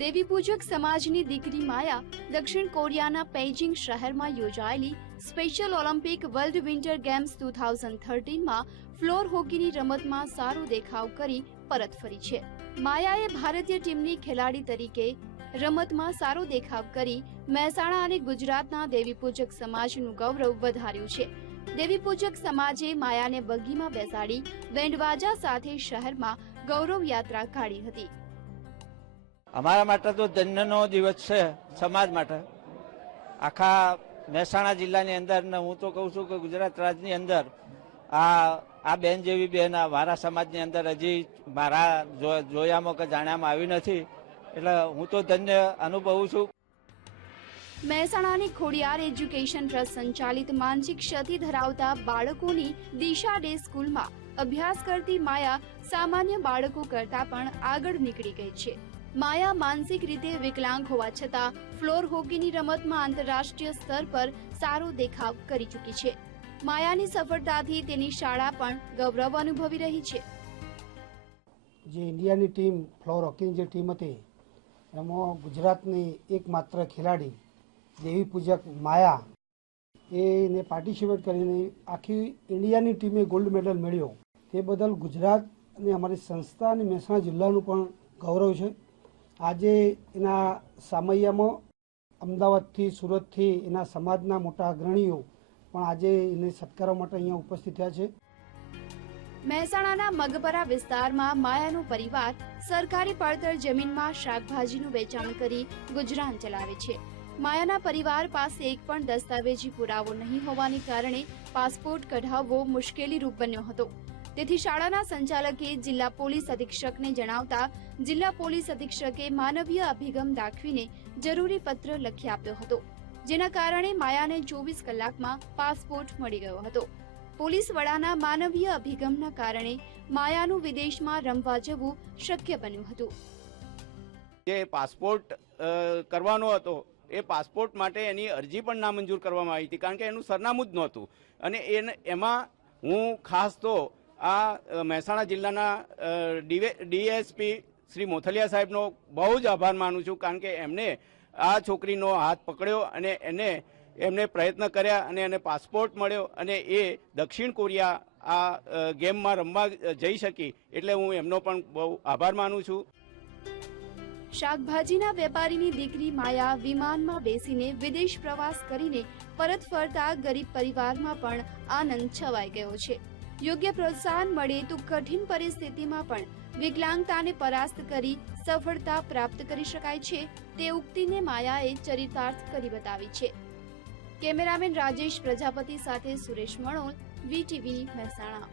દેવી પૂજક સમાજની દીકરી માયા દક્ષિણ કોરિયાના પેઇજિંગ શહેરમાં યોજાયેલી special Olympic world winter games two thousand થર્ટીનમાં floor હોકીની રમતમાં સારો દેખાવ કરી પરત ફરી છે. માયાએ ભારતીય ટીમની ખેલાડી તરીકે રમતમાં સારો દેખાવ કરી મહેસાણા અને ગુજરાતના દેવી પૂજક સમાજનું ગૌરવ વધાર્યું છે. દેવી પૂજક સમાજે માયાને બગીમાં બેસાડી બેન્ડવાજા સાથે શહેરમાં ગૌરવ યાત્રા કાઢી હતી. અમારા માટે તો ધન્યનો દિવસ છે, સમાજ માટે. આખા મહેસાણા જિલ્લાની અંદર ને હું તો કહું છું કે ગુજરાત રાજ્યની અંદર આ આ બેન જેવી બેન આ મારા સમાજની અંદર હજી મારા જોયામાં કે જાણ્યામાં આવી નથી. એટલે હું તો ધન્ય અનુભવું છું. મહેસાણાની ખોડિયાર એજ્યુકેશન ટ્રસ્ટ સંચાલિત માનસિક ક્ષતિ ધરાવતા બાળકોની દિશા ડે સ્કૂલમાં અભ્યાસ કરતી માયા સામાન્ય બાળકો કરતા પણ આગળ નીકળી ગઈ છે. માયા માનસિક રીતે વિકલાંગ હોવા છતાં ફ્લોર હોકીની રમતમાં આંતરરાષ્ટ્રીય સ્તર પર સારો દેખાવ કરી ચૂકી છે. માયાની સફળતાથી તેની શાળા પણ ગૌરવ અનુભવી રહી છે. જે ઇન્ડિયાની ટીમ, ફ્લોર હોકીની જે ટીમ હતી, એમાં ગુજરાતની એકમાત્ર ખેલાડી દેવી પૂજક માયા, એને પાર્ટિસિપેટ કરીને આખી ઇન્ડિયાની ટીમે ગોલ્ડ મેડલ મેળવ્યો. તે બદલ ગુજરાત અને અમારી સંસ્થા અને મહેસાણા જિલ્લાનું પણ ગૌરવ છે. આજે એના સામૈયામાં અમદાવાદથી સુરતથી એના સમાજના મોટા અગ્રણીઓ પણ આજે એને સત્કારવા માટે અહીંયા ઉપસ્થિત થયા છે. મહેસાણાના મગપરા વિસ્તારમાં માયાનો પરિવાર સરકારી પડતર જમીનમાં શાકભાજીનું વેચાણ કરી ગુજરાન ચલાવે છે. માયાના પરિવાર પાસે એક પણ દસ્તાવેજી પુરાવો નહીં હોવાને કારણે પાસપોર્ટ કઢાવવો મુશ્કેલીરૂપ બન્યો હતો. તેથી શાળાના સંચાલકે જિલ્લા પોલીસ અધિક્ષકને જણાવતા જિલ્લા પોલીસ અધિક્ષકે માનવીય અભિગમ દાખવીને જરૂરી પત્ર લખી આપ્યો હતો, જેના કારણે માયાને ચોવીસ કલાકમાં પાસપોર્ટ મળી ગયો હતો. પોલીસ વડાના માનવીય અભિગમના કારણે માયાનું વિદેશમાં રમવા જવું શક્ય બન્યું હતું. જે પાસપોર્ટ કરવાનો હતો એ પાસપોર્ટ માટે એની અરજી પણ નામંજૂર કરવામાં આવી હતી, કારણ કે એનું સરનામું જ નહોતું. અને એને, એમાં હું ખાસ તો આ મહેસાણા જિલ્લાના ડીએસપી શ્રી મોથલિયા સાહેબનો બહુ જ આભાર માનું છું, કારણ કે એમને આ છોકરીનો હાથ પકડ્યો અને એને, એમને પ્રયત્ન કર્યા અને એને પાસપોર્ટ મળ્યો અને એ દક્ષિણ કોરિયા આ ગેમમાં રમવા જઈ શકી, એટલે હું એમનો પણ બહુ આભાર માનું છું. શાકભાજીના વેપારીની દીકરી માયા વિમાનમાં બેસીને વિદેશ પ્રવાસ કરીને પરત ફરતા ગરીબ પરિવારમાં પણ આનંદ છવાઈ ગયો છે. યોગ્ય પ્રોત્સાહન મળે તો કઠિન પરિસ્થિતિમાં પણ વિકલાંગતાને પરાસ્ત કરી સફળતા પ્રાપ્ત કરી શકાય છે, તે ઉક્તિને માયાએ ચરિતાર્થ કરી બતાવી છે. કેમેરામેન રાજેશ પ્રજાપતિ સાથે સુરેશ મણોલ વીટીવી મહેસાણા.